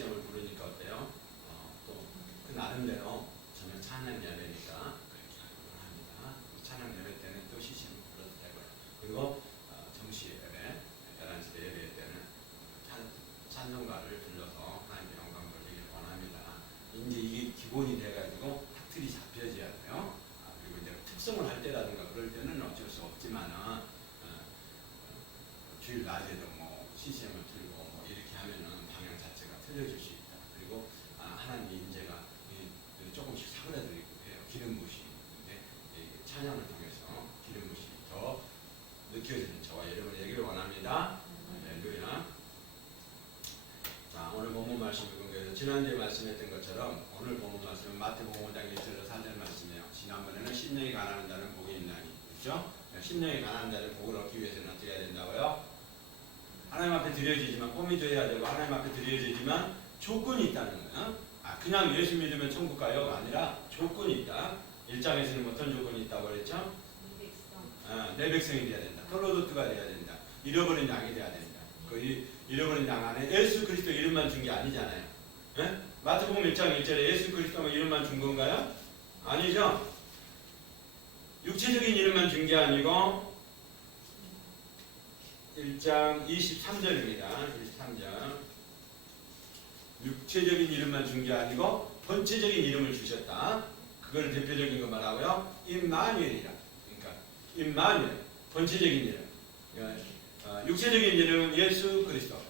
시험을 부르니까 어때요? 또 그 나름대로 저는 찬양 예배니까 그렇게 하기로 합니다. 찬양 예배 때는 또 시험을 불러도 되고요. 그리고 정시 예배, 11시 예배 때는 찬송가를 불러서 하나님의 영광 돌리길 원합니다. 이제 이게 기본이 돼가지고 틀이 잡혀져야 돼요. 그리고 이제 특성을 할 때라든가 그럴 때는 어쩔 수 없지만은 주일 낮에도 뭐 CCM을 들고 뭐 이렇게 하면은 방향 자체가 틀려질 수 있다. 그리고 하나님의 임재가 조금씩 사그라들고 해요. 기름 부으시는데 찬양을 통해서 기름 부으심이 더 느껴지는 저와 여러분이 되기를 원합니다. 할렐루야. 자, 오늘 본문 말씀 읽은 지난주에 말씀했던 것처럼 오늘 본문 말씀은 마태복음 5장 1절로 4절 말씀이에요. 지난번에는 심령이 가난한 자는 복이 있나니, 그렇죠? 심령이 가난한 자는 복을 얻기 위해서는 어떻게 해야 된다고요? 하나님 앞에 드려지지만 꼼히 드려야 되고 하나님 앞에 드려지지만 조건이 있다는 거예요. 그냥 예수 믿으면 천국 가요가 아니라 조건이 있다. 1장에서는 어떤 조건이 있다고 그랬죠? 내 백성이 돼야 된다. 톨로도트가 돼야 된다. 잃어버린 양이 돼야 된다. 그 잃어버린 양 안에 예수 그리스도 이름만 준 게 아니잖아요. 예? 마태복음 1장 1절에 예수 그리스도만 이름만 준 건가요? 아니죠. 육체적인 이름만 준 게 아니고 1장 23절입니다. 23절. 육체적인 이름만 준 게 아니고 본체적인 이름을 주셨다. 그걸 대표적인 거 말하고요. 임마누엘이라. 그러니까 임마누엘. 본체적인 이름. 육체적인 이름은 예수 그리스도.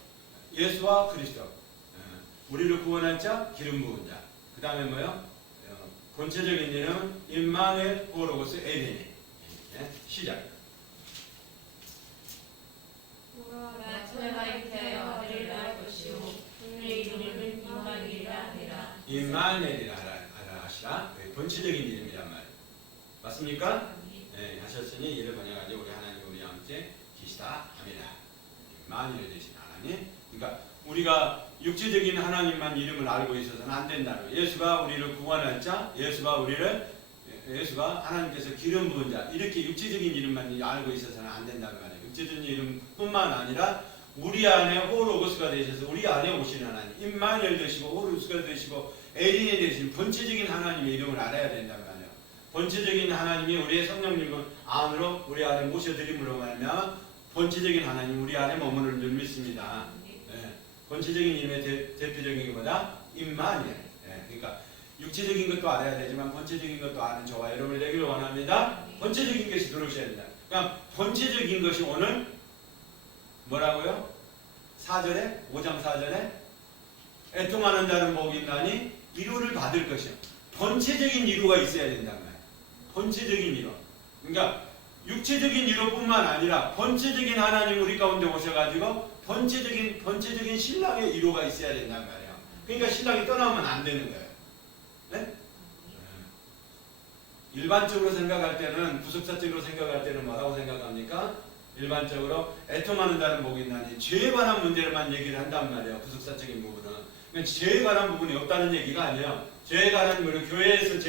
예수와 그리스도. 우리를 구원할 자, 기름 부은 자. 그 다음에 뭐요? 본체적인 이름은 임마누엘 호로고스 에데네. 시작. 천하가 잉태하여 아들을 낳을 것이요 그의 이름은 임마누엘이라 하리라. 임마누엘이라 하시라. 본체적인 이름이란 말이에요. 맞습니까? 네, 하셨으니 이를 번역하여 우리 하나님 우리 함께 계시다 합니다. 임마누엘 되신 하나님. 그러니까 우리가 육체적인 하나님만 이름을 알고 있어서는 안 된다는 거예요. 예수가 우리를 구원할 자, 예수가 하나님께서 기름 부은 자, 이렇게 육체적인 이름만 알고 있어서는 안 된다는 말이에요. 육체적인 이름뿐만 아니라 우리 안에 호로고스가 되셔서 우리 안에 오신 하나님, 임마누엘 되시고 호로고스가 되시고 에린이 되신 본체적인 하나님의 이름을 알아야 된단 말이에요. 본체적인 하나님이 우리의 성령님을 안으로 우리 안에 모셔드림으로 말하면 본체적인 하나님 우리 안에 머무는 줄 믿습니다. 네. 본체적인 이름의 대표적인 게 뭐다? 임마누엘. 네. 그러니까 육체적인 것도 알아야 되지만 본체적인 것도 아는 저와 여러분이 되기를 원합니다. 본체적인 것이 들어오셔야 된다. 그러니까 본체적인 것이 오늘 뭐라고요? 4절에 5장 4절에 애통하는 자는 복이 있나니 위로를 받을 것이요. 본체적인 위로가 있어야 된단 말이에요. 본체적인 위로. 그러니까 육체적인 위로뿐만 아니라 본체적인 하나님 우리 가운데 오셔가지고 본체적인 신랑의 위로가 있어야 된단 말이에요. 그러니까 신랑이 떠나면 안 되는 거예요. 네? 일반적으로 생각할 때는 구속사적으로 생각할 때는 뭐라고 생각합니까? 일반적으로 애통하는 자는 복이 있나니 죄에 관한 문제를만 얘기를 한단 말이에요. 구속사적인 부분은. 죄에 관한 부분이 없다는 얘기가 아니에요. 죄에 관한 부분은 교회에서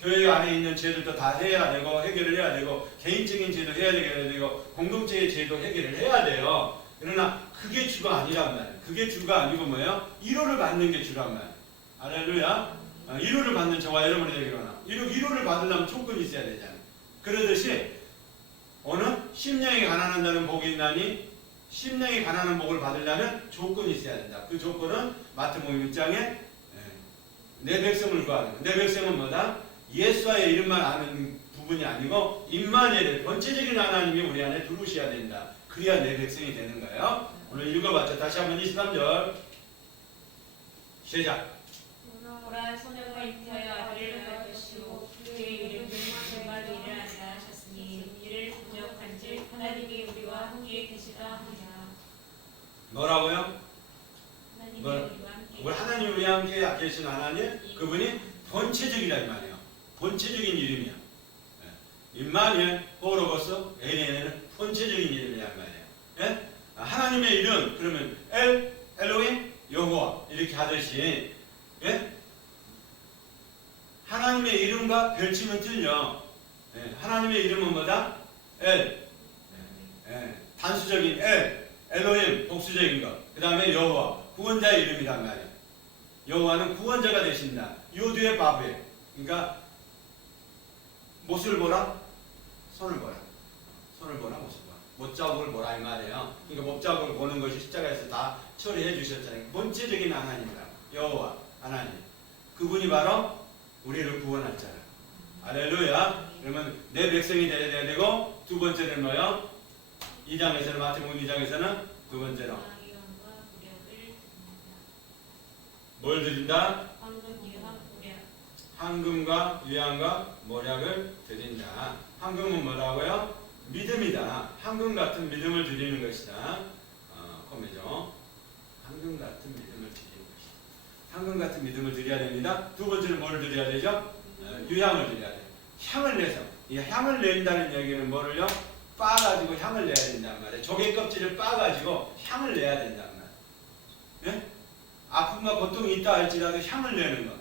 교회 안에 있는 죄들도 다 해야 되고 해결을 해야 되고 개인적인 죄도 해야 되고 공동체의 죄도 해결을 해야 돼요. 그러나 그게 주가 아니란 말이에요. 그게 주가 아니고 뭐예요? 위로를 받는 게 주란 말이에요. 할렐루야. 위로를 받는 저와 여러분이 되기로 하나. 위로를 받으려면 조건이 있어야 되잖아요. 그러듯이 오늘 심령이 가난한 자는 복이 있나니 심령이 가난한 복을 받으려면 조건이 있어야 된다. 그 조건은 마태복음 1장에 내 백성을 구하는 거. 내 백성은 뭐다? 예수와의 이름만 아는 부분이 아니고 임마누엘 본체적인 하나님이 우리 안에 들어오셔야 된다. 그래야 내 백성이 되는 거예요. 오늘 읽어봤죠. 다시 한번 23절 시작. 오라 소녀가 잉태하여 아들을 낳을 것이요 그의 이름은 임마누엘이라 하셨으니 이를 번역한즉 하나님이 우리와 함께 계시다 하리라. 뭐라고요? 하나님이 우리와 함께 우리 하나님 우리 함께 계신 하나님 그분이 본체적이라 이 말이에요. 본체적인 이름이야. 임마누엘 호로고스 에레네는 본체적인 이름이란 말이에요. 예? 하나님의 이름 그러면 엘로힘 여호와 이렇게 하듯이 예? 하나님의 이름과 별칭은 틀려. 예? 하나님의 이름은 뭐다? 단수적인 엘로힘 복수적인 것. 그 다음에 여호와 구원자의 이름이란 말이에요. 여호와는 구원자가 되신다. 요 뒤에 바브에 그러니까 못을 보라, 손을 보라. 손을 보라, 못을 보라. 못자국을 보라 이 말이에요. 그러니까 못자국을 보는 것이 십자가에서 다 처리해 주셨잖아요. 본체적인 하나님이라 여호와 하나님. 그분이 바로 우리를 구원할 자라. 할렐루야. 그러면 내 백성이 되어야 되고 두 번째는 뭐요? 2장에서는 마태복음 2장에서는 두 번째로 뭘 드린다? 황금과 유향과 모략을 드린다. 황금은 뭐라고요? 믿음이다. 황금 같은 믿음을 드리는 것이다. 콤이죠. 황금 같은 믿음을 드리는 것이다. 황금 같은 믿음을 드려야 됩니다. 두 번째는 뭘 드려야 되죠? 유향을 드려야 돼요. 향을 내서. 이 향을 낸다는 얘기는 뭐를요? 빻아가지고 향을 내야 된단 말이에요. 조개 껍질을 빻아가지고 향을 내야 된단 말이에요. 예? 아픔과 고통이 있다 할지라도 향을 내는 것.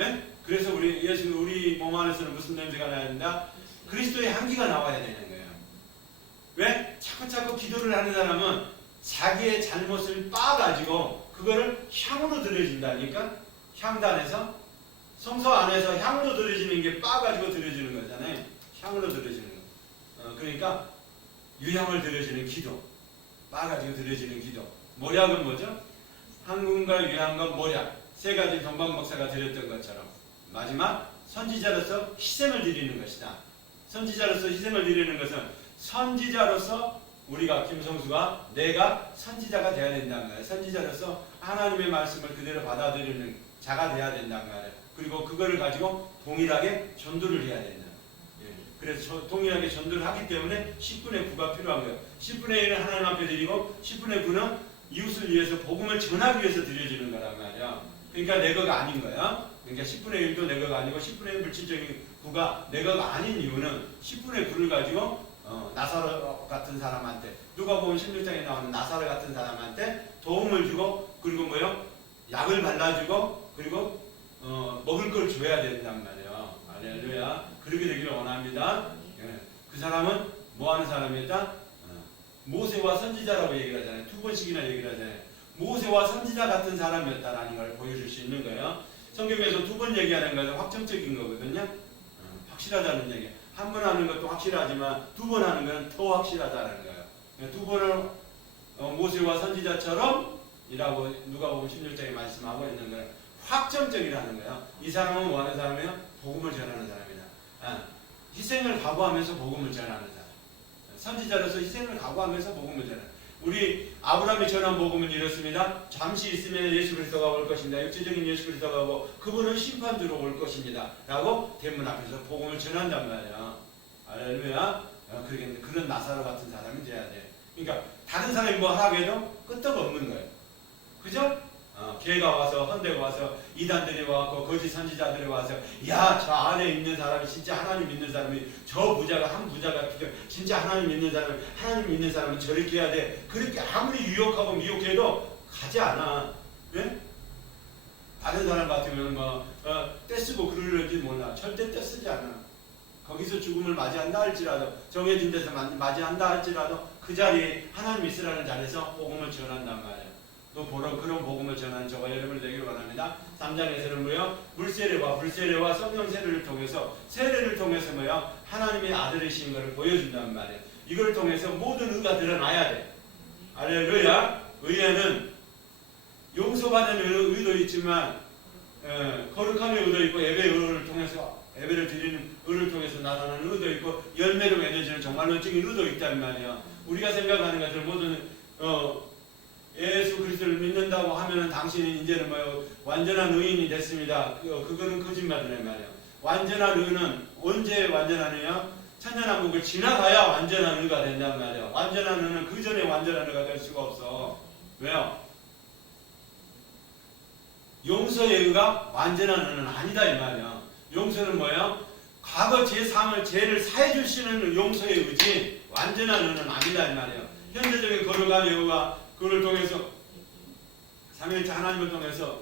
예? 그래서 우리 몸 안에서는 무슨 냄새가 나야 된다? 그리스도의 향기가 나와야 되는 거예요. 왜? 자꾸 기도를 하는 사람은 자기의 잘못을 빻아가지고 그거를 향으로 드려진다니까? 향단에서 성소 안에서 향으로 드려지는 게 빻아가지고 드려지는 거잖아요. 향으로 드려지는 거. 그러니까 유향을 드려지는 기도. 빻아가지고 드려지는 기도. 모략은 뭐죠? 황금과 유향과 모략. 세 가지 동방 목사가 드렸던 것처럼 마지막 선지자로서 희생을 드리는 것이다. 선지자로서 희생을 드리는 것은 선지자로서 우리가 김성수가 내가 선지자가 되어야 된단 말이에요. 선지자로서 하나님의 말씀을 그대로 받아들이는 자가 되어야 된단 말이에요. 그리고 그거를 가지고 동일하게 전도를 해야 된다. 그래서 동일하게 전도를 하기 때문에 10분의 9가 필요한 거예요. 10분의 1은 하나님 앞에 드리고 10분의 9는 이웃을 위해서 복음을 전하기 위해서 드려지는 거란 말이야. 그러니까 내 거가 아닌 거야. 그러니까 10분의 1도 내 거가 아니고 10분의 1 물질적인 9가 내 거가 아닌 이유는 10분의 9를 가지고 나사로 같은 사람한테 누가복음 16장에 나오는 나사로 같은 사람한테 도움을 주고 그리고 뭐요? 약을 발라주고 그리고 먹을 걸 줘야 된단 말이에요. 할렐루야. 그렇게 되기를 원합니다. 그 사람은 뭐 하는 사람이었다? 모세와 선지자라고 얘기를 하잖아요. 두 번씩이나 얘기를 하잖아요. 모세와 선지자 같은 사람이었다라는 걸 보여줄 수 있는 거예요. 성경에서 두 번 얘기하는 것은 확정적인 거거든요. 확실하다는 얘기. 한 번 하는 것도 확실하지만 두 번 하는 것은 더 확실하다는 거예요. 두 번을 모세와 선지자처럼 이라고 누가복음 16장에 말씀하고 있는 거예요. 확정적이라는 거예요. 이 사람은 뭐 하는 사람이에요? 복음을 전하는 사람이다. 희생을 각오하면서 복음을 전하는 사람. 선지자로서 희생을 각오하면서 복음을 전하는. 우리 아브라함이 전한 복음은 이렇습니다. 잠시 있으면 예수 그리스도가 올 것입니다. 육체적인 예수 그리스도가 오고 그분은 심판주로 올 것입니다. 라고 대문 앞에서 복음을 전한단 말이야. 할렐루야. 그런 나사로 같은 사람이 돼야 돼. 그러니까 다른 사람이 뭐 하라고 해도 끄떡없는 거예요. 그죠? 개가 와서 헌대가 와서 이단들이 와서 거짓 선지자들이 와서 야, 저 안에 있는 사람이 진짜 하나님 믿는 사람이 저 부자가 한 부자가 진짜 하나님 믿는 사람은 저렇게 해야 돼. 그렇게 아무리 유혹하고 미혹해도 가지 않아. 예? 다른 사람 같으면 떼쓰고 그러는지 몰라. 절대 떼쓰지 않아. 거기서 죽음을 맞이한다 할지라도 정해진 데서 맞이한다 할지라도 그 자리에 하나님 있으라는 자리에서 복음을 전한단 말이야. 또 그런 복음을 전하는 저와 여러분을 되기를 원합니다. 3장에서는 뭐요? 불세례와 성령 세례를 통해서 뭐요? 하나님의 아들이신 것을 보여준단 말이에요. 이걸 통해서 모든 의가 드러나야 돼. 할렐루야. 의에는 용서받는 의도 있지만 거룩함의 의도 있고 예배를 드리는 의를 통해서 나타나는 의도 있고 열매로 맺어지는 정말론적인 의도 있단 말이에요. 우리가 생각하는 것을 모든 예수 그리스도를 믿는다고 하면은 당신이 이제는 완전한 의인이 됐습니다. 그거는 거짓말이란 말이에요. 완전한 의는 언제 완전한 의요? 천년왕국을 지나가야 완전한 의가 된단 말이에요. 완전한 의는 그 전에 완전한 의가 될 수가 없어. 왜요? 용서의 의가 완전한 의는 아니다 이 말이에요. 용서는 뭐예요? 과거 죄를 사해 주시는 용서의 의지 완전한 의는 아니다 이 말이에요. 현재적인 거룩함의 의가 그를 통해서 삼위일체 하나님을 통해서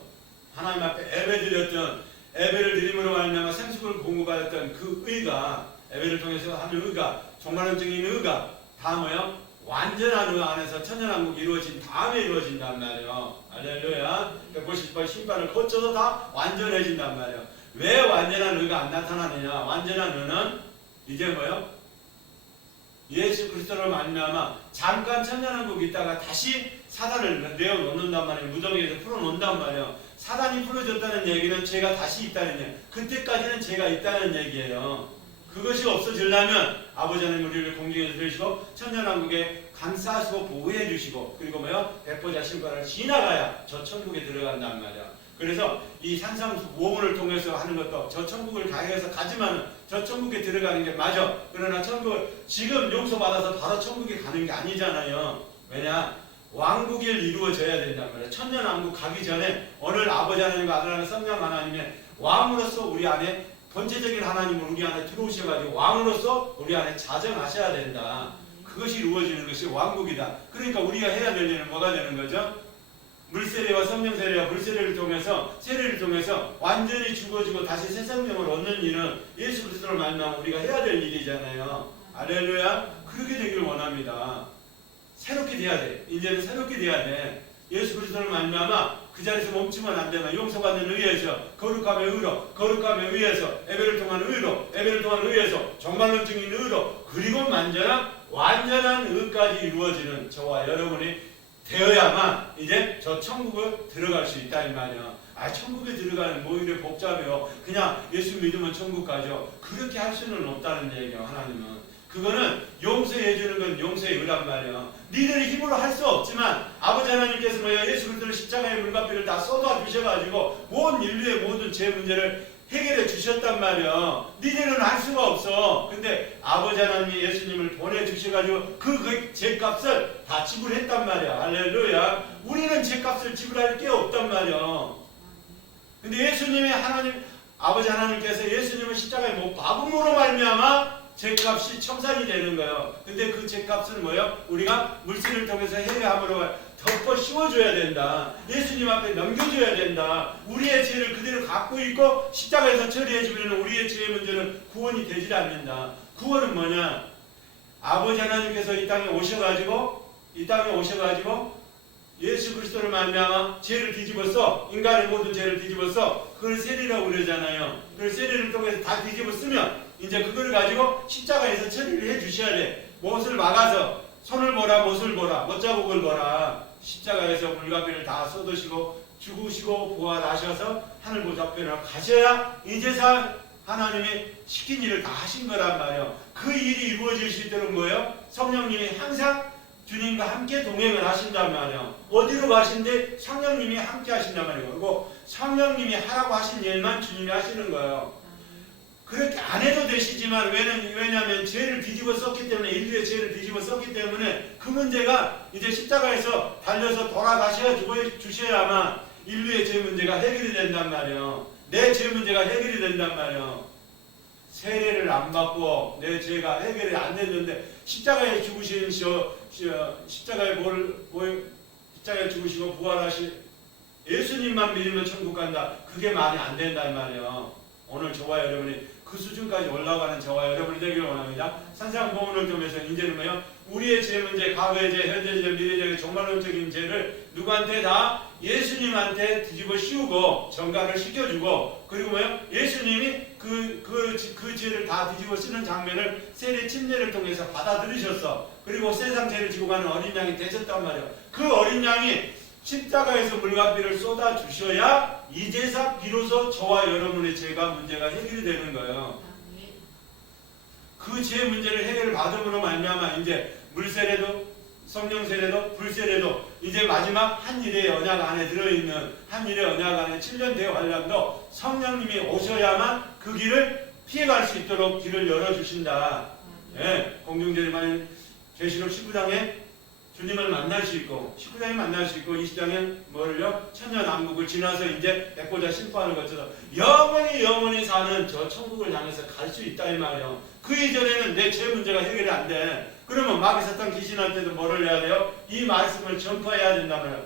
하나님 앞에 예배를 드림으로 말미암아 생수를 공급받았던 그 의가 예배를 통해서 하는 의가 정말론적인 의가 다 뭐요? 완전한 의 안에서 천년왕국이 이루어진 다음에 이루어진단 말이에요. 할렐루야. 190번 심판을 거쳐서 다 완전해진단 말이에요. 왜 완전한 의가 안 나타나느냐? 완전한 의는 이제 뭐요? 예수 그리스도를 말미암아 잠깐 천년왕국이 있다가 다시 사단을 내어놓는단 말이에요. 무덤에서 풀어놓는단 말이에요. 사단이 풀어졌다는 얘기는 죄가 다시 있다는 얘기예요. 그때까지는 죄가 있다는 얘기예요. 그것이 없어지려면 아버지 하나님 우리를 공중에서 들으시고 천년왕국에 감싸시고 보호해 주시고 그리고 뭐요? 백보자 신관을 지나가야 저 천국에 들어간단 말이야. 그래서 이 산상보험을 통해서 하는 것도 저 천국을 가해서 가지만은 저 천국에 들어가는 게 맞아. 그러나 천국을 지금 용서받아서 바로 천국에 가는 게 아니잖아요. 왜냐? 왕국이 이루어져야 된단 말이야. 천년왕국 가기 전에 오늘 아버지 하나님과 아들 하나님 성령 하나님의 왕으로서 우리 안에 본체적인 하나님을 우리 안에 들어오셔가지고 왕으로서 우리 안에 자정하셔야 된다. 그것이 이루어지는 것이 왕국이다. 그러니까 우리가 해야 될 일은 뭐가 되는 거죠? 물세례와 성령 세례와 물세례를 통해서 세례를 통해서 완전히 죽어지고 다시 새 생명을 얻는 일은 예수 그리스도를 만나면 우리가 해야 될 일이잖아요. 할렐루야. 그렇게 되기를 원합니다. 새롭게 돼야 돼. 이제는 새롭게 돼야 돼. 예수 그리스도를 만나면 그 자리에서 멈추면 안 되나. 용서받는 의에서 거룩함의 의로, 거룩함의 의에서 예배를 통한 의로, 예배를 통한 의에서 정말론적인 의로, 그리고 완전한 의까지 이루어지는 저와 여러분이 되어야만 이제 저 천국을 들어갈 수 있다 이 말이야. 천국에 들어가는 뭐 이래 복잡해요. 그냥 예수 믿으면 천국 가죠. 그렇게 할 수는 없다는 얘기예요. 하나님은 그거는 용서해 주는 건 용서의 의란 말이야. 니들의 힘으로 할 수 없지만 아버지 하나님께서 뭐야? 예수 그리스도를 십자가의 물값비를 다 쏟아 주셔가지고 온 인류의 모든 죄 문제를 해결해 주셨단 말이야. 니들은 할 수가 없어. 근데 아버지 하나님이 예수님을 보내주셔가지고 그 죄값을 다 지불했단 말이야. 할렐루야. 우리는 죄값을 지불할 게 없단 말이야. 근데 예수님이 아버지 하나님께서 예수님을 십자가에 못 박음으로 말미암아 죄값이 청산이 되는 거예요. 근데 그 죄값은 뭐예요? 우리가 물질을 통해서 해외함으로 덮어 씌워줘야 된다. 예수님 앞에 넘겨줘야 된다. 우리의 죄를 그대로 갖고 있고 십자가에서 처리해주면 우리의 죄의 문제는 구원이 되질 않는다. 구원은 뭐냐? 아버지 하나님께서 이 땅에 오셔가지고 예수 그리스도를 만나면 죄를 뒤집어서 인간의 모든 죄를 뒤집어서 그걸 세례라고 그러잖아요. 그걸 세례를 통해서 다 뒤집어 쓰면 이제 그걸 가지고 십자가에서 처리를 해 주셔야 돼. 못을 막아서 손을 보라 못을 보라 못자국을 보라. 십자가에서 물값비를 다 쏟으시고 죽으시고 부활하셔서 하늘 보좌편으로 가셔야 이제서 하나님이 시킨 일을 다 하신 거란 말이에요. 그 일이 이루어질 수 있도록 뭐예요? 성령님이 항상 주님과 함께 동행을 하신단 말이에요. 어디로 가신데 성령님이 함께 하신단 말이에요. 그리고 성령님이 하라고 하신 일만 주님이 하시는 거예요. 그렇게 안 해도 되시지만 왜냐하면 죄를 뒤집어 썼기 때문에 인류의 죄를 뒤집어 썼기 때문에 그 문제가 이제 십자가에서 달려서 돌아가셔 주셔야만 인류의 죄 문제가 해결이 된단 말이에요. 내 죄 문제가 해결이 된단 말이에요. 세례를 안 받고 내 죄가 해결이 안 됐는데 십자가에 죽으신 십자가에 죽으시고 부활하신 예수님만 믿으면 천국 간다. 그게 말이 안 된단 말이에요. 오늘 저와 여러분이 그 수준까지 올라가는 저와 여러분이 되기를 원합니다. 산상보훈을 통해서 이제는 뭐요? 우리의 죄 문제, 과거의 죄, 현재 죄, 미래 죄, 종말론적인 죄를 누구한테 다 예수님한테 뒤집어 씌우고 정가를 시켜주고 그리고 뭐요? 예수님이 그 죄를 다 뒤집어 쓰는 장면을 세례 침례를 통해서 받아들이셨어. 그리고 세상 죄를 지고 가는 어린 양이 되셨단 말이에요. 그 어린 양이 십자가에서 물값비를 쏟아 주셔야 이제서 비로소 저와 여러분의 죄가 문제가 해결이 되는 거예요. 그 죄 문제를 해결을 받음으로 말미암아 이제 물세례도 성령 세례도 불세례도 이제 마지막 한 일의 언약 안에 들어있는 한 일의 언약 안에 7년 대의 환란도 성령님이 오셔야만 그 길을 피해갈 수 있도록 길을 열어주신다. 공중제리만 계시록 19장에 주님을 만날 수 있고 19장에 만날 수 있고 20장에 뭐를요? 천년왕국을 지나서 이제 백보자 심판을 거쳐서 영원히 사는 저 천국을 향해서 갈 수 있다 이 말이에요. 그 이전에는 내 죄 문제가 해결이 안 돼. 그러면 마귀 사탄 귀신할 때도 뭐를 해야 돼요? 이 말씀을 전파해야 된단 말이에요.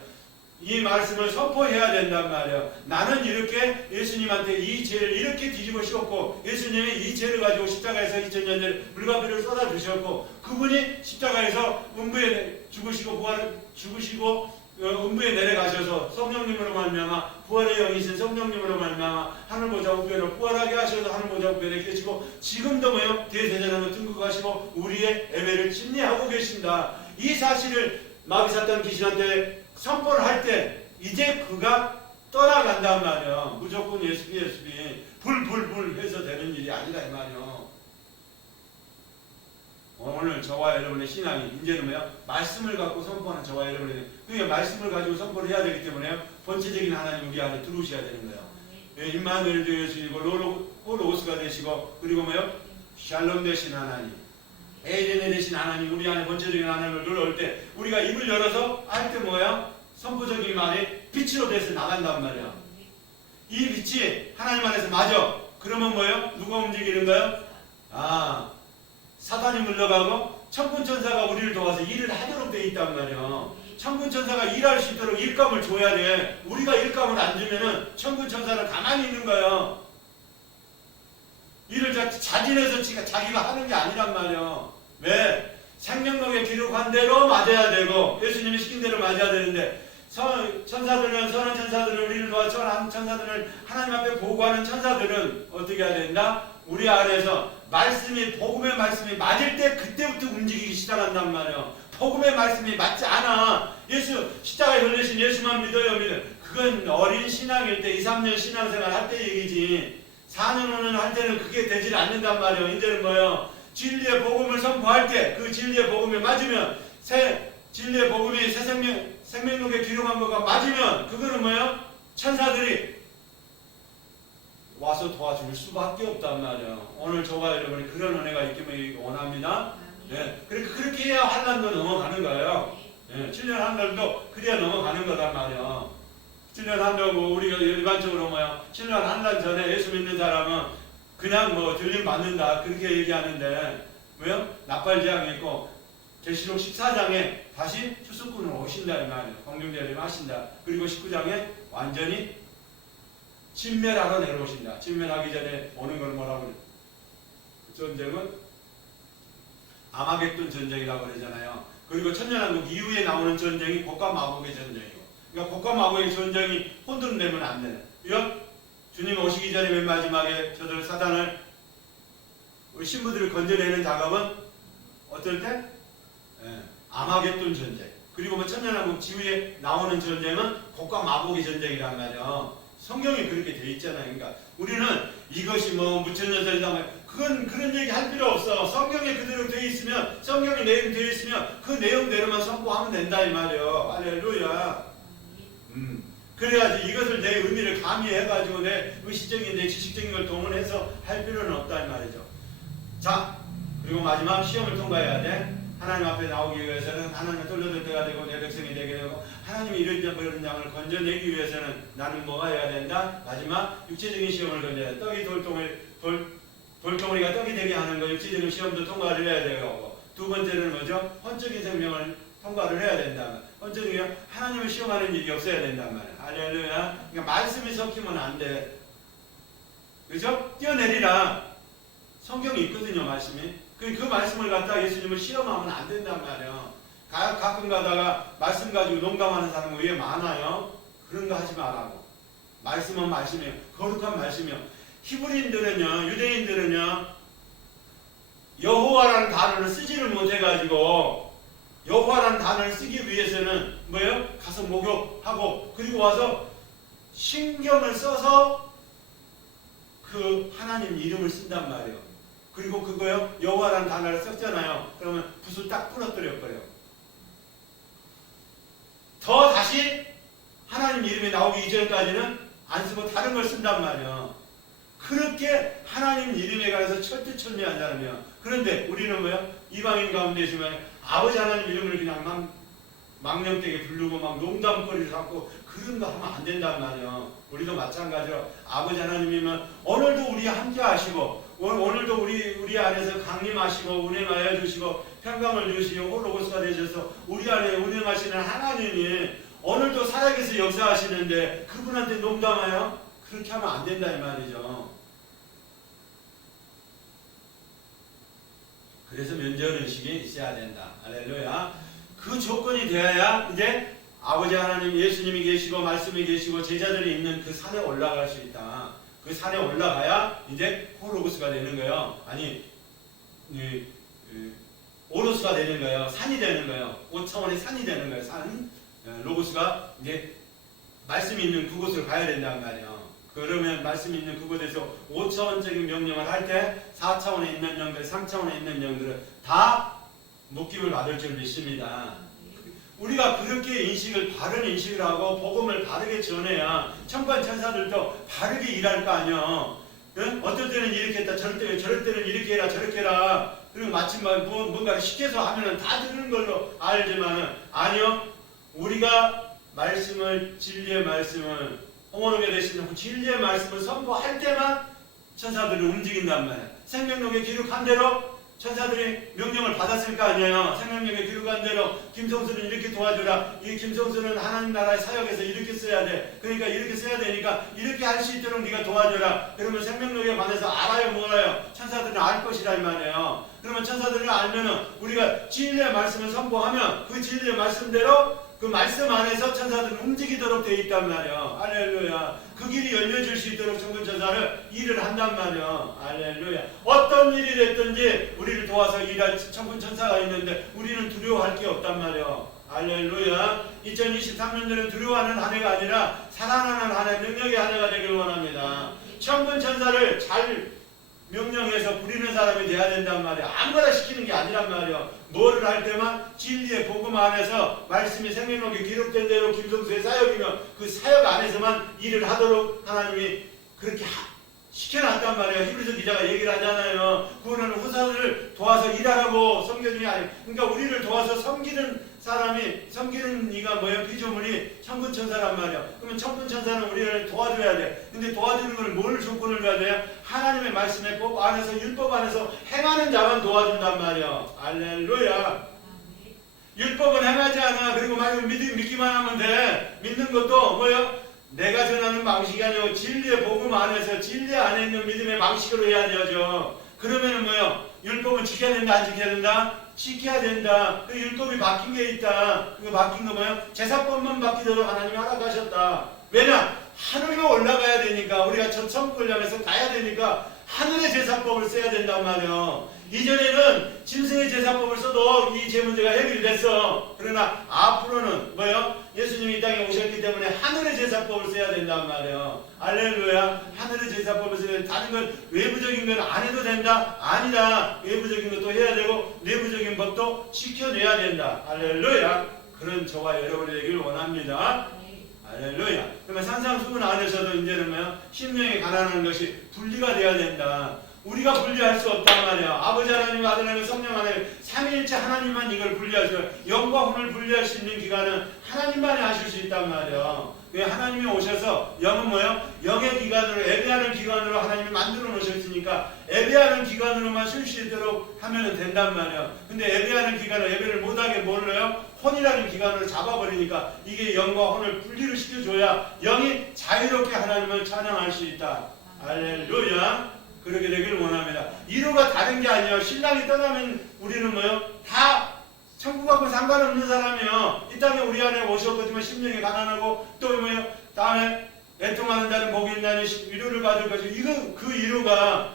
이 말씀을 선포해야 된단 말이에요. 나는 이렇게 예수님한테 이 죄를 이렇게 뒤집어 씌웠고 예수님이 이 죄를 가지고 십자가에서 2000년 전에 물과 피를 쏟아주셨고 그분이 십자가에서 음부에 죽으시고 음부에 내려가셔서 성령님으로 말미암아 부활의 영이신 성령님으로 말미암아 하늘 보좌 우편으로 부활하게 하셔서 하늘 보좌 우편에 계시고 지금도 뭐요? 대제사장으로 등극하시고 우리의 예배를 침례하고 계신다. 이 사실을 마귀사탄 귀신한테 선포를 할 때 이제 그가 떠나간단 말이야. 무조건 예수비 불 해서 되는 일이 아니다 이 말이야. 오늘 저와 여러분의 신앙이 이제는 뭐야? 말씀을 갖고 선포하는 저와 여러분의 그러니까 말씀을 가지고 선포를 해야 되기 때문에 본체적인 하나님 우리 안에 들어오셔야 되는 거예요. 임마누엘 되시고 로고스가 되시고 그리고 뭐요? 샬롬 되신 하나님 에이레네 되신 하나님 우리 안에 본체적인 하나님을 들어올 때 우리가 입을 열어서 할 때 뭐야? 선포적인 말이 빛으로 돼서 나간단 말이야. 이 빛이 하나님 안에서 맞아. 그러면 뭐예요? 누가 움직이는 거예요? 사단이 물러가고 천군천사가 우리를 도와서 일을 하도록 돼 있단 말이야. 천군천사가 일할 수 있도록 일감을 줘야 돼. 우리가 일감을 안 주면은 천군천사는 가만히 있는 거야. 일을 자진해서 자기가 하는 게 아니란 말이야. 왜? 생명록에 기록한 대로 맞아야 되고 예수님이 시킨 대로 맞아야 되는데 선한 천사들은 우리를 도와 선한 천사들을 하나님 앞에 보고하는 천사들은 어떻게 해야 된다? 우리 안에서 말씀이 복음의 말씀이 맞을 때 그때부터 움직이기 시작한단 말이야. 복음의 말씀이 맞지 않아. 예수 십자가에 걸리신 예수만 믿어요. 그건 어린 신앙일 때 2, 3년 신앙생활 할 때 얘기지. 4년 5년 할 때는 그게 되질 않는단 말이야. 이제는 뭐예요? 진리의 복음을 선포할 때 그 진리의 복음에 맞으면 진리의 복음이 새 생명록에 기록한 것과 맞으면 그거는 뭐예요? 천사들이 와서 도와줄 수밖에 없단 말이야. 오늘 저와 여러분이 그런 은혜가 있기를 원합니다. 네. 그렇게 해야 한란도 넘어가는 거예요. 네. 7년 한란도 그래야 넘어가는 거단 말이야. 7년 한다고 우리가 일반적으로 뭐야? 7년 한란 전에 예수 믿는 사람은 그냥 뭐 들림 받는다 그렇게 얘기하는데 왜요? 납발제왕이 있고 계시록 14장에 다시 추수꾼으로 오신다 이 말이에요. 공중대림 하신다. 그리고 19장에 완전히 진멸하러 내려오신다. 진멸하기 전에 오는 걸 뭐라고 그래요? 그 전쟁은 아마겟돈 전쟁이라고 그러잖아요. 그리고 천년왕국 이후에 나오는 전쟁이 곡과 마곡의 전쟁이고 그러니까 곡과 마곡의 전쟁이 혼돈되면 안 되는 이런 주님 오시기 전에 맨 마지막에 저들 사단을 우리 신부들을 건져내는 작업은 어떨 때? 아마겟돈 전쟁. 그리고 뭐 천년왕국 지후에 나오는 전쟁은 곡과 마곡의 전쟁이란 말이야. 성경이 그렇게 돼 있잖아요. 그러니까 우리는 이것이 뭐 무천년설이다 그런 얘기 할 필요 없어. 성경에 그대로 돼 있으면 성경에 내용 돼 있으면 그 내용대로만 선포하면 된다 이 말이야. 할렐루야. 그래야지 이것을 내 의미를 가미해가지고 내 의식적인 내 지식적인 걸 동원해서 할 필요는 없다 이 말이죠. 자 그리고 마지막 시험을 통과해야 돼. 하나님 앞에 나오기 위해서는 하나님의 돌려들 때가 되고 내 백성이 되게 되고 하나님이 이런 장을 건져내기 위해서는 나는 뭐가 해야 된다? 마지막 육체적인 시험을 건져야 돼. 떡이 돌덩어리가 떡이 되게 하는 거 육체적인 시험도 통과를 해야 되고 두 번째는 뭐죠? 헌적인 생명을 통과를 해야 된다. 헌적인 하나님을 시험하는 일이 없어야 된단 말이야. 할렐루야. 그러니까 말씀이 섞이면 안 돼. 그죠? 뛰어내리라. 성경이 있거든요, 말씀이. 그 말씀을 갖다가 예수님을 시험하면 안 된단 말이에요. 가끔 가다가 말씀 가지고 농담하는 사람은 왜 많아요? 그런 거 하지 말라고. 말씀은 말씀이에요. 거룩한 말씀이에요. 히브리인들은요, 유대인들은요, 여호와라는 단어를 쓰지를 못해가지고 여호와라는 단어를 쓰기 위해서는 뭐예요? 가서 목욕하고 그리고 와서 신경을 써서 그 하나님 이름을 쓴단 말이에요. 그리고 그거요 여호와라는 단어를 썼잖아요. 그러면 붓을 딱 부러뜨려 버려요. 더 다시 하나님 이름이 나오기 이전까지는 안 쓰고 다른 걸 쓴단 말이에요. 그렇게 하나님 이름에 관해서 철두철미한 사람이에요. 그런데 우리는 뭐야? 이방인 가운데 있으면 아버지 하나님 이름을 그냥 망령되게 부르고 막 농담거리를 삼고 그런 거 하면 안 된단 말이에요. 우리도 마찬가지로 아버지 하나님이면 오늘도 우리 함께 하시고 오늘도 우리 안에서 강림하시고 운행하여 주시고 평강을 주시고 홀로고스가 되셔서 우리 안에 운행하시는 하나님이 오늘도 살아계서 역사하시는데 그분한테 농담해요? 그렇게 하면 안 된다 이 말이죠. 그래서 면전의식이 있어야 된다. 할렐루야. 그 조건이 되어야 이제 아버지 하나님 예수님이 계시고 말씀이 계시고 제자들이 있는 그 산에 올라갈 수 있다. 그 산에 올라가야 이제 호로그스가 되는 거예요. 아니 오로스가 되는 거예요. 산이 되는 거예요. 5차원의 산이 되는 거예요. 산. 로고스가 이제 말씀이 있는 그곳을 가야 된단 말이에요. 그러면 말씀이 있는 그곳에서 5차원적인 명령을 할 때 4차원에 있는 영들, 3차원에 있는 영들은 다 묶임을 받을 줄 믿습니다. 우리가 그렇게 인식을 바른 인식을 하고 복음을 바르게 전해야 천관 천사들도 바르게 일할 거 아니야. 응? 어떨 때는 이렇게 했다 저럴 때는 이렇게 해라 저렇게 해라. 그리고 마침 뭔가를 시켜서 하면은 다 들은 걸로 알지만은 아니요. 우리가 말씀을 진리의 말씀을 홍원하게 되시는 진리의 말씀을 선포할 때만 천사들이 움직인단 말이야. 생명록에 기록한 대로 천사들이 명령을 받았을 거 아니에요. 생명력에 기록한 대로 김성수는 이렇게 도와주라. 이 김성수는 하나님 나라의 사역에서 이렇게 써야 돼. 그러니까 이렇게 써야 되니까 이렇게 할 수 있도록 네가 도와줘라. 그러면 생명력에 관해서 알아요, 몰라요? 천사들은 알 것이라 이 말이에요. 그러면 천사들을 알면은 우리가 진리의 말씀을 선포하면 그 진리의 말씀대로 그 말씀 안에서 천사들은 움직이도록 되어 있단 말이에요. 할렐루야. 그 길이 열려질 수 있도록 천군천사를 일을 한단 말이에요. 할렐루야. 어떤 일이 됐든지 우리를 도와서 일할 천군천사가 있는데 우리는 두려워할 게 없단 말이에요. 할렐루야. 2023년도는 두려워하는 한 해가 아니라 살아나는 한 해, 능력의 한 해가 되길 원합니다. 천군천사를 잘 명령해서 부리는 사람이 돼야 된단 말이야. 아무거나 시키는 게 아니란 말이야. 뭐를 할 때만 진리의 복음 안에서 말씀이 생명록에 기록된 대로 김성수의 사역이면 그 사역 안에서만 일을 하도록 하나님이 그렇게 시켜놨단 말이에요. 히브리서 기자가 얘기를 하잖아요. 그거는 후사를 도와서 일하라고 섬겨준 게 아니에요. 그러니까 우리를 도와서 섬기는 사람이 섬기는 이가 뭐예요? 피조물이 천군천사란 말이야. 그러면 천군천사는 우리를 도와줘야 돼. 근데 도와주는 걸 뭘 조건을 줘야 돼요? 하나님의 말씀의 법 안에서 율법 안에서 행하는 자만 도와준단 말이야. 할렐루야. 율법은 행하지 않아. 그리고 만약 믿기만 하면 돼. 믿는 것도 뭐예요? 내가 전하는 방식이 아니고 진리의 복음 안에서 진리 안에 있는 믿음의 방식으로 해야 되죠. 그러면은 뭐예요? 율법은 지켜야 된다, 안 지켜야 된다? 지켜야 된다. 그 율법이 바뀐 게 있다. 그거 바뀐 거 뭐예요? 제사법만 바뀌도록 하나님이 허락하셨다. 왜냐? 하늘로 올라가야 되니까 우리가 저 천국을 향해서 가야 되니까 하늘의 제사법을 써야 된단 말이에요. 이전에는 짐승의 제사법을 써도 이 제 문제가 해결이 됐어. 그러나 앞으로는 뭐요? 예수님이 이 땅에 오셨기 때문에 하늘의 제사법을 써야 된단 말이에요. 할렐루야. 하늘의 제사법을 써야 돼. 다른 건 외부적인 건 안 해도 된다? 아니다. 외부적인 것도 해야 되고 내부적인 법도 지켜내야 된다. 할렐루야. 그런 저와 여러분이 되길 원합니다. 할렐루야. 그러면 산상수훈 안에서도 이제는 뭐야? 심령에 관한 것이 분리가 돼야 된다. 우리가 분리할 수 없단 말이야. 아버지 하나님, 아들 하나님, 성령 하나님, 삼위일체 하나님만 이걸 분리할 수, 영과 혼을 분리할 수 있는 기간은 하나님만이 하실 수 있단 말이야. 하나님이 오셔서 영은 뭐예요? 영의 기관으로, 예배하는 기관으로 하나님이 만들어 놓으셨으니까 예배하는 기관으로만 쓸 수 있도록 하면 된단 말이야. 근데 예배하는 기관을 예배를 못하게 뭘로요? 혼이라는 기관으로 잡아버리니까 이게 영과 혼을 분리를 시켜줘야 영이 자유롭게 하나님을 찬양할 수 있다. 할렐루야. 그렇게 되기를 원합니다. 이루가 다른 게 아니에요. 신랑이 떠나면 우리는 뭐요? 다 천국하고 상관없는 사람이에요. 이 땅에 우리 안에 오셨거든요. 심령이 가난하고 또 뭐요? 다음에 애통하는 자는 복이 있나니 위로를 받을 것이. 이거 그 위로가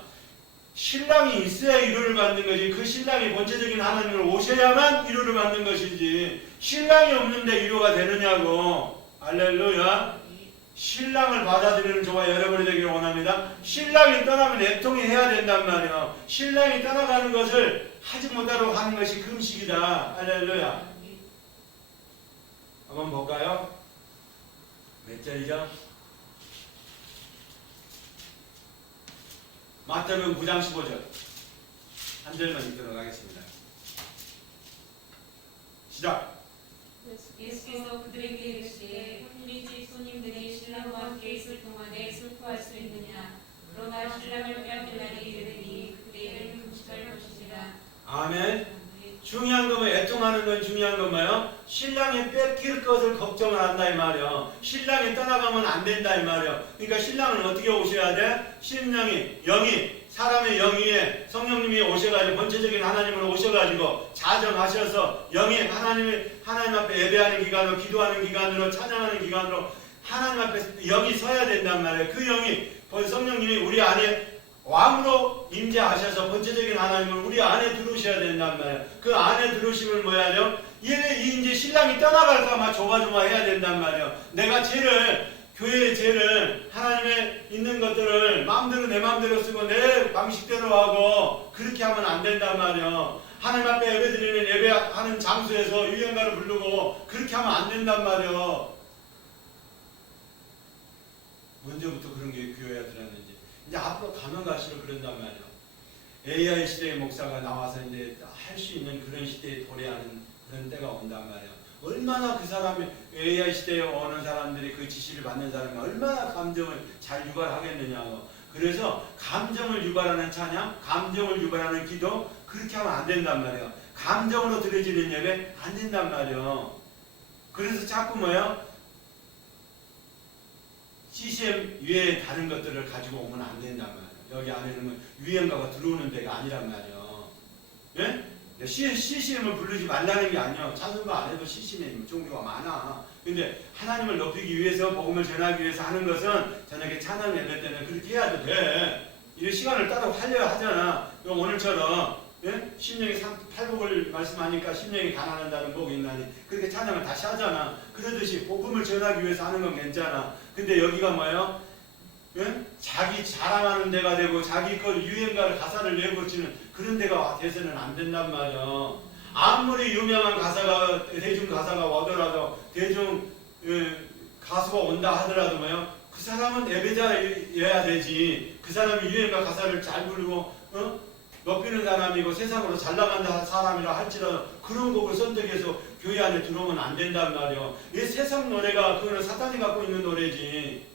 신랑이 있어야 위로를 받는 것이, 그 신랑이 본체적인 하나님을 오셔야만 위로를 받는 것이지 신랑이 없는데 위로가 되느냐고. 할렐루야. 신랑을 받아들이는 저와 여러분이 되기를 원합니다. 신랑이 떠나면 애통이 해야 된단 말이에요. 신랑이 떠나가는 것을 하지 못하도록 하는 것이 금식이다. 할렐루야. 한번 볼까요? 몇 절이죠? 마태복음 9장 15절. 한 절만 읽도록 하겠습니다. 시작. 예수께서 그들에게 이르시되 우리 집 손님들이 신랑과 함께 있을 동안에 슬퍼할 수 있느냐? 그러나 신랑을 빼앗길 날이 이르리니 그때에는 금식할 것이니라. 아멘. 중요한 거면 애통하는 건 중요한 건 뭐예요? 신랑이 뺏길 것을 걱정을 한다 이 말이요. 신랑이 떠나가면 안 된다 이 말이요. 그러니까 신랑은 어떻게 오셔야 돼? 신령이 영이 사람의 영위에 성령님이 오셔가지고 본체적인 하나님으로 오셔가지고 자정하셔서 영이 하나님 앞에 예배하는 기간으로 기도하는 기간으로 찬양하는 기간으로 하나님 앞에 영이 서야 된단 말이에요. 그 영이 성령님이 우리 안에 왕으로 임재하셔서 본체적인 하나님을 우리 안에 들어오셔야 된단 말이에요. 그 안에 들어오시면 뭐야죠? 이제 신랑이 떠나갈까 막 조마조마해야 된단 말이에요. 내가 교회의 죄를 하나님의 있는 것들을 마음대로 내 마음대로 쓰고 내 방식대로 하고 그렇게 하면 안 된단 말이에요. 하나님 앞에 예배드리는 예배하는 장소에서 유행가를 부르고 그렇게 하면 안 된단 말이에요. 언제부터 그런 게 교회가 들었는지. 이제 앞으로 가면 갈수록 그런단 말이에요. AI 시대의 목사가 나와서 이제 할 수 있는 그런 시대에 도래하는 그런 때가 온단 말이에요. 얼마나 그 사람이 AI 시대에 오는 사람들이 그 지시를 받는 사람이 얼마나 감정을 잘 유발하겠느냐고. 그래서 감정을 유발하는 찬양, 감정을 유발하는 기도 그렇게 하면 안 된단 말이에요. 감정으로 드려지는 예배 안 된단 말이에요. 그래서 자꾸 뭐예요? CCM 외에 다른 것들을 가지고 오면 안 된단 말이에요. 여기 안에는 유행가가 들어오는 데가 아니란 말이에요. 예? CCM을 부르지 말라는 게 아니에요. 찬송가 안 해도 CCM 종류가 많아. 근데 하나님을 높이기 위해서 복음을 전하기 위해서 하는 것은 저녁에 찬양 예배 때는 그렇게 해야도 돼. 이 시간을 따로 활려야 하잖아. 오늘처럼 예? 심령이 팔복을 말씀하니까 심령이 가난한다는 복이 있나니 그렇게 찬양을 다시 하잖아. 그러듯이 복음을 전하기 위해서 하는 건 괜찮아. 근데 여기가 뭐예요? 예? 자기 자랑하는 데가 되고 자기 걸 유행가를 가사를 내고치는 그런 데가 돼서는 안 된단 말이야. 아무리 유명한 가사가 대중 가사가 오더라도 대중 가수가 온다 하더라도 뭐예요? 그 사람은 예배자여야 되지. 그 사람이 유행가 가사를 잘 부르고 높이는 사람이고 세상으로 잘 나간다 사람이라 할지라도 그런 곡을 선택해서 교회 안에 들어오면 안 된단 말이야. 이 세상 노래가 그거는 사탄이 갖고 있는 노래지.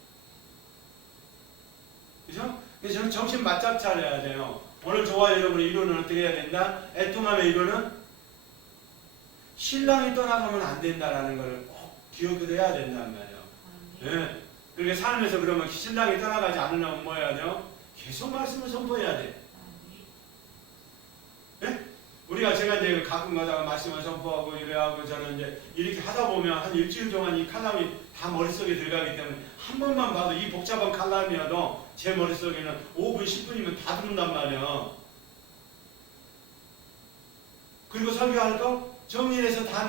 그죠? 그래서 저는 정신 바짝 차려야 돼요. 오늘 저와 여러분의 이론은 어떻게 해야 된다? 애통함의 이론은 신랑이 떠나가면 안 된다라는 걸 꼭 기억을 해야 된단 말이에요. 네. 그렇게 삶에서 그러면 신랑이 떠나가지 않으려면 뭐 해야 돼요? 계속 말씀을 선포해야 돼. 네? 우리가 제가 이제 가끔 가다가 말씀을 선포하고 이래하고 저는 이제 이렇게 하다 보면 한 일주일 동안 이 칼럼이 다 머릿속에 들어가기 때문에 한 번만 봐도 이 복잡한 칼럼이라도 제 머릿속에는 5분, 10분이면 다 들어온단 말이야. 그리고 설교할 거 정리해서 다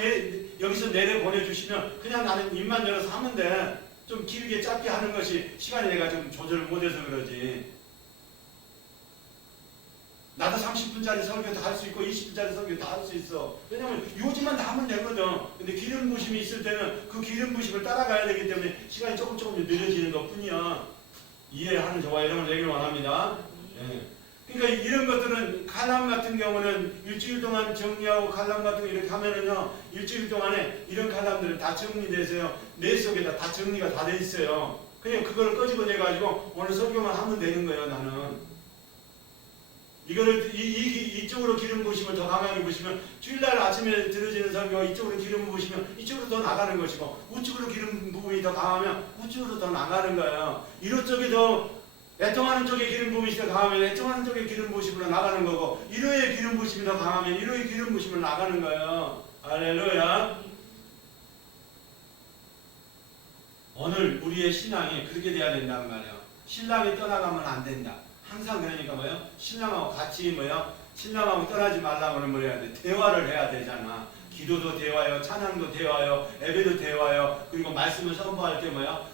여기서 내려 보내주시면 그냥 나는 입만 열어서 하면 돼. 좀 길게 짧게 하는 것이 시간이 내가 좀 조절을 못해서 그러지. 나도 30분짜리 설교 다 할 수 있고 20분짜리 설교 다 할 수 있어. 왜냐면 요지만 다 하면 되거든. 근데 기름 부심이 있을 때는 그 기름 부심을 따라가야 되기 때문에 시간이 조금 느려지는 것 뿐이야. 이해하는 저와 여러분 되길 원합니다. 네. 그러니까 이런 것들은 칼럼 같은 경우는 일주일 동안 정리하고 칼럼 같은 거 이렇게 하면은요 일주일 동안에 이런 칼럼들은 다 정리돼서요 내 속에다 다 정리가 다 돼 있어요. 그냥 그걸 끄집어내가지고 오늘 설교만 하면 되는 거예요. 나는 이거를 이쪽으로 기름 부으시면 더 강하게 부으시면 주일날 아침에 들어지는 설교가 이쪽으로 기름 부으시면 이쪽으로 더 나가는 것이고 우측으로 기름 부음이 더 강하면 우측으로 더 나가는 거예요. 이쪽에 더 애통하는 쪽에 기름 부음이 더 강하면 애통하는 쪽에 기름 부으심으로 나가는 거고 이로의 기름 부으심이 더 강하면 이로의 기름 부으심으로 나가는 거예요. 할렐루야. 오늘 우리의 신앙이 그렇게 돼야 된단 말이에요. 신랑이 떠나가면 안 된다. 항상 그러니까 뭐예요? 신랑하고 같이 뭐예요? 신랑하고 떠나지 말라고는 뭐 해야 돼? 대화를 해야 되잖아. 기도도 대화요, 찬양도 대화요, 예배도 대화요. 그리고 말씀을 선포할 때 뭐예요?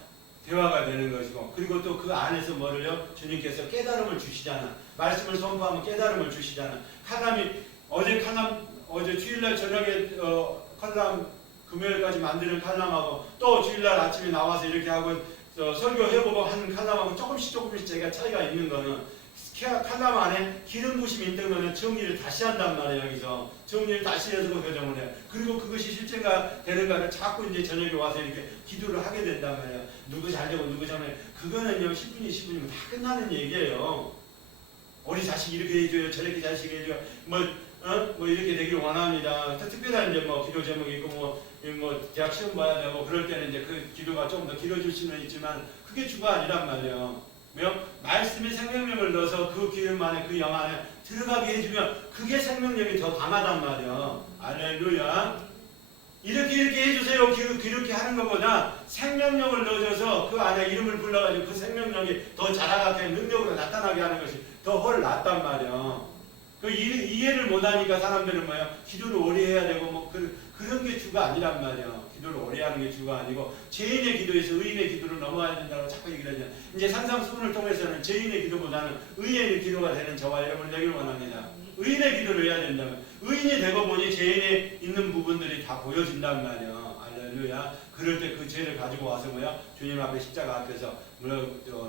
대화가 되는 것이고. 그리고 또 그 안에서 뭐를요? 주님께서 깨달음을 주시잖아. 말씀을 선포하면 깨달음을 주시잖아. 칼럼이 어제 주일날 저녁에 칼럼 금요일까지 만드는 칼럼하고 또 주일날 아침에 나와서 이렇게 하고 설교해보고 하는 칼럼하고 조금씩 제가 차이가 있는 거는 칼럼 안에 기름 부심이 있던 거는 정리를 다시 한단 말이에요. 여기서 정리를 다시 해서 교정을 해. 그리고 그것이 실제가 되는가를 자꾸 이제 저녁에 와서 이렇게 기도를 하게 된단 말이에요. 누구 잘 되고 누구 잘해. 그거는요 10분 20분이면 다 끝나는 얘기예요. 우리 자식 이렇게 해줘요 저렇게 자식 해줘요. 뭐 뭐 이렇게 되기를 원합니다. 특별한 이제 뭐 기도 제목이 있고 뭐 대학 시험 봐야 되고 그럴 때는 이제 그 기도가 조금 더 길어질 수는 있지만 그게 주가 아니란 말이에요. 왜요? 말씀에 생명력을 넣어서 그 기름 안에 그 영 안에 들어가게 해주면 그게 생명력이 더 강하단 말이에요. 할렐루야. 이렇게 해주세요. 그렇게 하는 것보다 생명력을 넣어줘서 그 안에 이름을 불러가지고 그 생명력이 더 자라가게 능력으로 나타나게 하는 것이 더 훨 낫단 말이에요. 그 이해를 못하니까 사람들은 뭐예요? 기도를 오래 해야 되고 뭐 그런 게 주가 아니란 말이에요. 기도를 오래 하는 게 주가 아니고 죄인의 기도에서 의인의 기도로 넘어가야 된다고 자꾸 얘기를 하잖아요. 이제 산상수훈을 통해서는 죄인의 기도보다는 의인의 기도가 되는 저와 여러분 되길 원합니다. 의인의 기도를 해야 된다면 의인이 되고 보니 죄인에 있는 부분들이 다 보여진단 말이에요. 할렐루야. 그럴 때 그 죄를 가지고 와서 뭐야? 주님 앞에 십자가 앞에서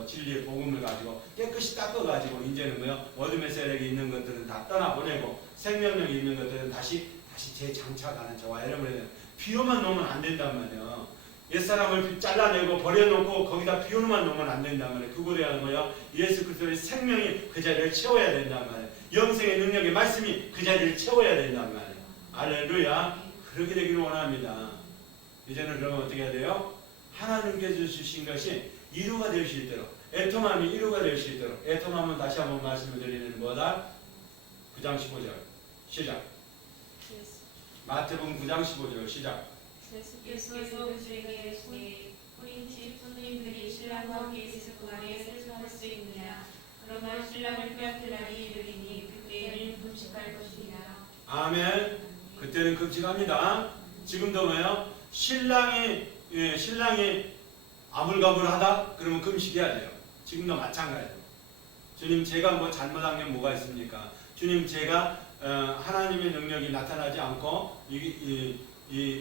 진리의 복음을 가지고 깨끗이 닦아가지고 이제는 뭐야? 어둠의 세력이 있는 것들은 다 떠나보내고 생명력이 있는 것들은 다시 재장착하는 저와 여러분에게 비료만 놓으면 안 된단 말이에요. 옛사람을 잘라내고 버려놓고 거기다 비료만 놓으면 안 된단 말이에요. 그거에 대한 뭐야? 예수 그리스도의 생명이 그 자리를 채워야 된단 말이에요. 영생의 능력의 말씀이 그 자리를 채워야 된단 말이에요. 할렐루야. 그렇게 되기를 원합니다. 이제는 그러면 어떻게 해야 돼요? 하나님께서 주신 것이 이루가 될 수 있도록 애통함이 이루가 될 수 있도록 애통함은 다시 한번 말씀을 드리는 뭐다? 9장 15절 시작. 마태복음 9장 15절 시작. 예수께서 그들에게 이르시되 우리 집 손님들이 신랑과 함께 있을 동안에 세수할 수 있느냐? 그러나 신랑을 빼앗을 날이 이르리니 그때에는 금식할 것이니라. 아멘. 그때는 금식합니다. 지금도 뭐예요? 신랑이 아물가물하다? 그러면 금식해야 돼요. 지금도 마찬가지예요. 주님 제가 뭐 잘못한 게 뭐가 있습니까? 주님 제가 하나님의 능력이 나타나지 않고 이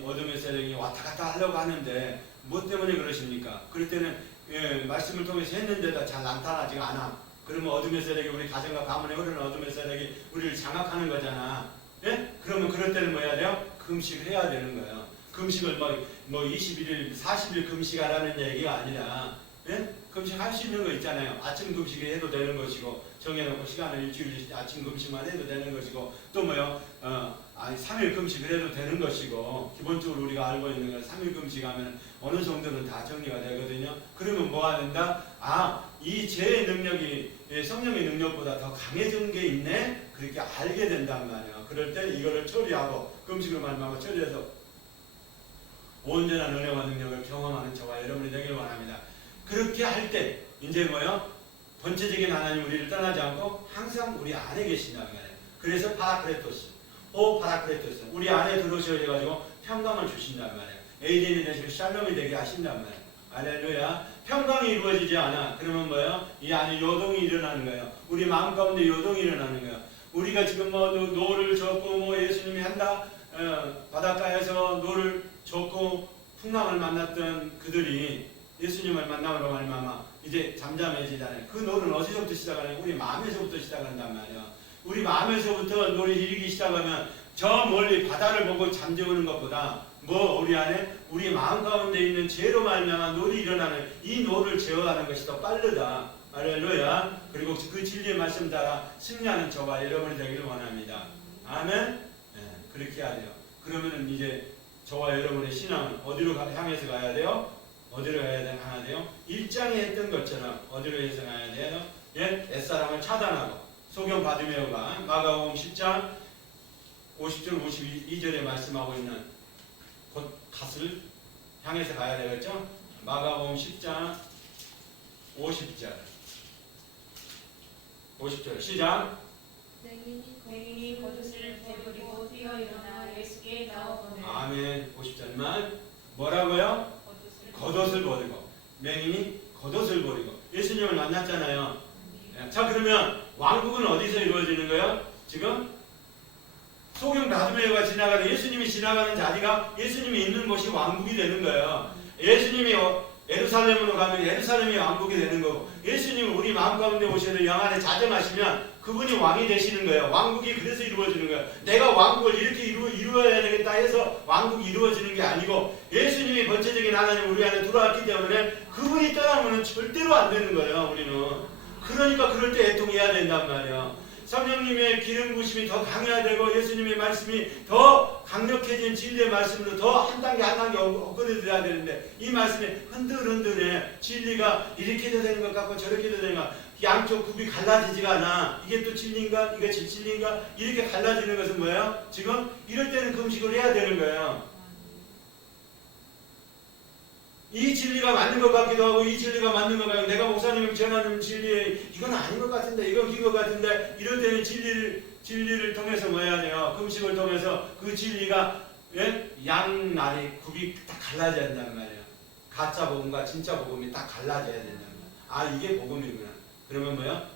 어둠의 세력이 왔다 갔다 하려고 하는데 뭐 때문에 그러십니까? 그럴 때는 말씀을 통해서 했는데도 잘 나타나지가 않아. 그러면 어둠의 세력이 우리 가정과 가문에 흐르는 어둠의 세력이 우리를 장악하는 거잖아. 예? 그러면 그럴 때는 뭐 해야 돼요? 금식을 해야 되는 거예요. 금식을 뭐 21일, 40일 금식하라는 얘기가 아니라 예? 금식할 수 있는 거 있잖아요. 아침 금식을 해도 되는 것이고 정해놓고 시간을 일주일 아침 금식만 해도 되는 것이고 또 뭐요? 3일 금식을 해도 되는 것이고 기본적으로 우리가 알고 있는 건 3일 금식하면 어느 정도는 다 정리가 되거든요. 그러면 뭐가 된다? 이 죄의 능력이 성령의 능력보다 더 강해진 게 있네? 그렇게 알게 된단 말이에요. 그럴 때 이거를 처리하고 금식으로 말미암아 처리해서 온전한 은혜와 능력을 경험하는 저와 여러분이 되길 원합니다. 그렇게 할 때 이제 뭐요? 본체적인 하나님 우리를 떠나지 않고 항상 우리 안에 계신다는 거예요. 그래서 파라크레토스, 파라크레토스 우리 안에 들어오셔가지고 평강을 주신단 말이에요. 에이덴이 되시고 샬롬이 되게 하신단 말이에요. 할렐루야. 평강이 이루어지지 않아. 그러면 뭐예요? 이 안에 요동이 일어나는 거예요. 우리 마음 가운데 요동이 일어나는 거예요. 우리가 지금 뭐 노를 젓고 뭐 예수님이 한다 바닷가에서 노를 젓고 풍랑을 만났던 그들이 예수님을 만남으로 말미암아 이제 잠잠해지잖아요. 그 노는 어디서부터 시작하냐면 우리 마음에서부터 시작한단 말이에요. 우리 마음에서부터 노를 이루기 시작하면 저 멀리 바다를 보고 잠재우는 것보다 뭐 우리 안에 우리 마음 가운데 있는 죄로 말미암아 노를 일어나는 이 노를 제어하는 것이 더 빠르다. 할렐루야. 그리고 그 진리의 말씀 따라 승리하는 저와 여러분이 되기를 원합니다. 아멘. 네, 그렇게 해야 돼요. 그러면은 이제 저와 여러분의 신앙은 어디로 향해서 가야 돼요? 어디로 가야 돼요? 1장에 했던 것처럼 어디로 해서 가야 돼요? 예? 옛사람을 차단하고 소경 바디메오가 마가복음 10장 50절 52절에 말씀하고 있는 갓을 향해서 가야 되겠죠? 마가복음 10장 50절 시작. 맹인이 겉옷을 벗어버리고 뛰어 일어나 예수께 나오거늘. 아멘. 50절만 뭐라고요? 겉옷을 버리고 맹인이 겉옷을 버리고 예수님을 만났잖아요. 자 그러면 왕국은 어디서 이루어지는 거예요? 지금 소경 바디메오가 지나가는 예수님이 지나가는 자리가 예수님이 있는 곳이 왕국이 되는 거예요. 예수님이 예루살렘으로 가면 예루살렘이 왕국이 되는 거고 예수님이 우리 마음 가운데 오셔서 영 안에 자정하시면 그분이 왕이 되시는 거예요. 왕국이 그래서 이루어지는 거예요. 내가 왕국을 이렇게 이루어야 되겠다 해서 왕국이 이루어지는 게 아니고 예수님이 본체적인 하나님 우리 안에 들어왔기 때문에 그분이 떠나면 절대로 안 되는 거예요. 우리는. 그러니까 그럴 때 애통해야 된단 말이에요. 성령님의 기름 부심이 더 강해야 되고 예수님의 말씀이 더 강력해진 진리의 말씀으로 더 한 단계 한 단계 업그레이드해야 되는데 이 말씀이 흔들흔들해. 진리가 이렇게도 되는 것 같고 저렇게도 되는 것 같고 양쪽 굽이 갈라지지가 않아. 이게 또 진리인가? 이게 진리인가? 이렇게 갈라지는 것은 뭐예요? 지금 이럴 때는 금식을 해야 되는 거예요. 이 진리가 맞는 것 같기도 하고 이 진리가 맞는 것 같고 내가 목사님이 전하는 진리 이건 아닌 것 같은데 이건 긴 것 같은데 이럴 때는 진리를 통해서 뭐 해야 돼요? 금식을 통해서 그 진리가 양날이 굽이 딱 갈라져야 된단 말이에요. 가짜 복음과 진짜 복음이 딱 갈라져야 된단 말이에요. 아 이게 복음이구나. 그러면 뭐요?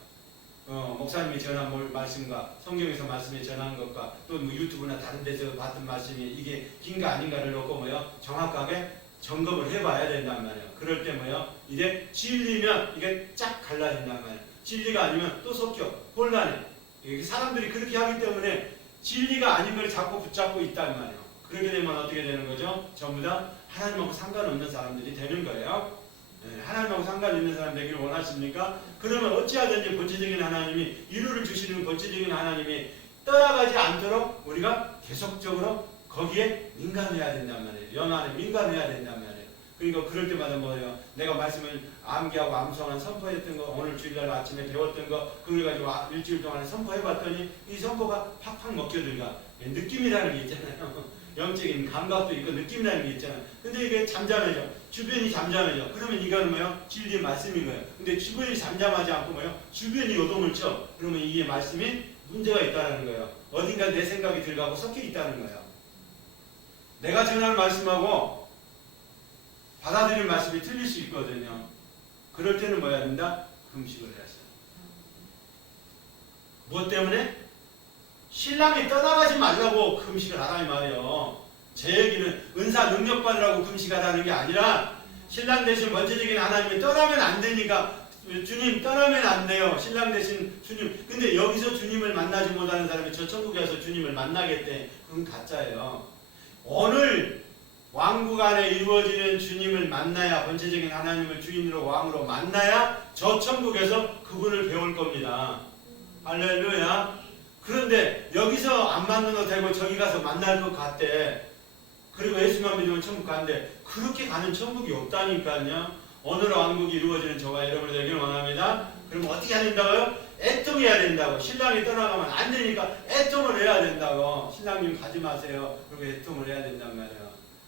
목사님이 전한 말씀과 성경에서 말씀이 전한 것과 또 뭐 유튜브나 다른 데서 봤던 말씀이 이게 긴가 아닌가를 놓고 뭐요? 정확하게 점검을 해봐야 된단 말이에요. 그럴 때 뭐요? 이제 진리면 이게 쫙 갈라진단 말이에요. 진리가 아니면 또 섞여 혼란해. 사람들이 그렇게 하기 때문에 진리가 아닌 걸 자꾸 붙잡고 있단 말이에요. 그렇게 되면 어떻게 되는 거죠? 전부 다 하나님하고 상관없는 사람들이 되는 거예요. 하나님하고 상관 있는 사람 되기를 원하십니까? 그러면 어찌하든지 본체적인 하나님이 위로를 주시는 본체적인 하나님이 떠나가지 않도록 우리가 계속적으로 거기에 민감해야 된단 말이에요. 연안에 민감해야 된단 말이에요. 그러니까 그럴 때마다 뭐예요? 내가 말씀을 암기하고 암송한 선포했던 거 오늘 주일날 아침에 배웠던 거 그걸 가지고 일주일 동안에 선포해봤더니 이 선포가 팍팍 먹혀들가. 느낌이라는 게 있잖아요. 영적인 감각도 있고 느낌이라는 게 있잖아요. 근데 이게 잠잠해져. 주변이 잠잠해져. 그러면 이거는 뭐예요? 진리의 말씀인 거예요. 근데 주변이 잠잠하지 않고 뭐예요? 주변이 요동을 쳐. 그러면 이게 말씀이 문제가 있다는 거예요. 어딘가 내 생각이 들어가고 섞여 있다는 거예요. 내가 전하는 말씀하고 받아들일 말씀이 틀릴 수 있거든요. 그럴 때는 뭐 해야 된다? 금식을 해야 돼요. 무엇 때문에? 신랑이 떠나가지 말라고 금식을 하라 이 말이에요. 제 얘기는 은사 능력 받으라고 금식하라는 게 아니라 신랑 대신 번제적인 하나님이 떠나면 안 되니까 주님 떠나면 안 돼요. 신랑 대신 주님. 근데 여기서 주님을 만나지 못하는 사람이 저 천국에 와서 주님을 만나겠대. 그건 가짜예요. 오늘 왕국 안에 이루어지는 주님을 만나야 번제적인 하나님을 주인으로 왕으로 만나야 저 천국에서 그분을 배울 겁니다. 할렐루야. 그런데 여기서 안 만나도 되고 저기 가서 만날 것 같대. 그리고 예수만 믿으면 천국 가는데 그렇게 가는 천국이 없다니까요. 오늘 왕국이 이루어지는 저와 여러분이 되기를 원합니다. 그럼 어떻게 해야 된다고요? 애통해야 된다고. 신랑이 떠나가면 안 되니까 애통을 해야 된다고. 신랑님 가지 마세요. 그리고 애통을 해야 된단 말이에요.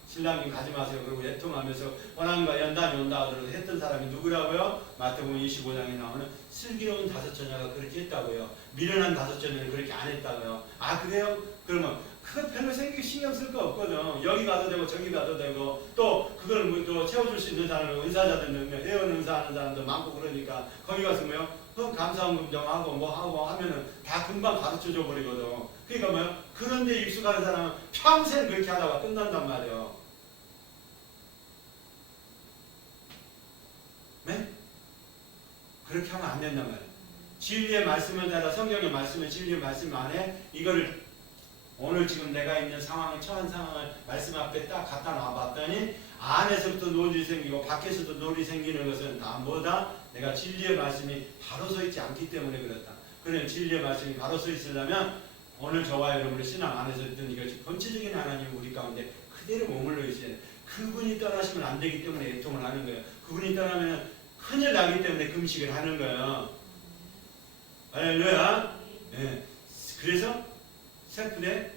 신랑님 가지 마세요. 그리고 애통하면서 원한과 연단이 온다 하더라도 했던 사람이 누구라고요? 마태복음 25장에 나오는 슬기로운 다섯 처녀가 그렇게 했다고요. 미련한 다섯 처녀는 그렇게 안 했다고요. 아 그래요? 그러면 그거 별로 신경 쓸 거 없거든. 여기 가도 되고 저기 가도 되고 또 그걸 뭐 채워줄 수 있는 사람은 은사자들 몇몇 회원 은사하는 사람도 많고 그러니까 거기 가서 뭐요? 감사원 금정하고 뭐 하고 하면은 다 금방 가르쳐줘 버리거든. 그러니까 뭐요? 그런데 익숙한 사람은 평생 그렇게 하다가 끝난단 말이에요. 네? 그렇게 하면 안 된단 말이에요. 진리의 말씀을 따라 성경의 말씀을 진리의 말씀 안에 이거를 오늘 지금 내가 있는 상황에 처한 상황을 말씀 앞에 딱 갖다 놔봤더니 안에서부터 논리 생기고 밖에서도 논리 생기는 것은 다 뭐다? 내가 진리의 말씀이 바로 서 있지 않기 때문에 그렇다. 그러면 진리의 말씀이 바로 서 있으려면 오늘 저와 여러분의 신앙 안에서 있던 이것이 본체적인 하나님 우리 가운데 그대로 머물러 있어야 돼. 그분이 떠나시면 안 되기 때문에 애통을 하는 거예요. 그분이 떠나면 큰일 나기 때문에 금식을 하는 거예요. 할렐루야. 네. 그래서 새 부대에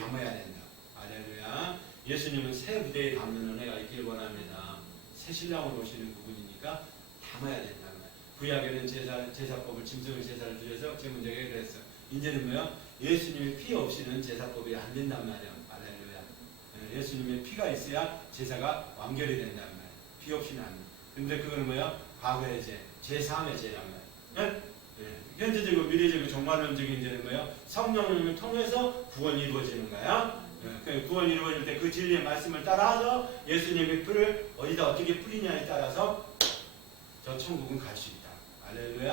담아야 된다. 할렐루야. 예수님은 새 부대에 담는 은혜가 있길 원합니다. 새 신랑으로 오시는 그분이니까 담아야 된다. 구약에는 제사법을 짐승의 제사를 드려서 제 문제가 그랬어. 이제는 뭐요? 예수님의 피 없이는 제사법이 안 된단 말이에요. 할렐루야. 예수님의 피가 있어야 제사가 완결이 된단 말이에요. 피 없이는 안 돼. 근데 그거는 뭐요? 과거의 제3의 제란 말이에요. 네? 현재적이고 미래적이고 종말론적인 이제는 뭐예요? 성령님을 통해서 구원이 이루어지는 거야. 구원이 이루어질 때 그 진리의 말씀을 따라서 예수님의 피를 어디다 어떻게 뿌리냐에 따라서 저 천국은 갈 수 있다. 할렐루야.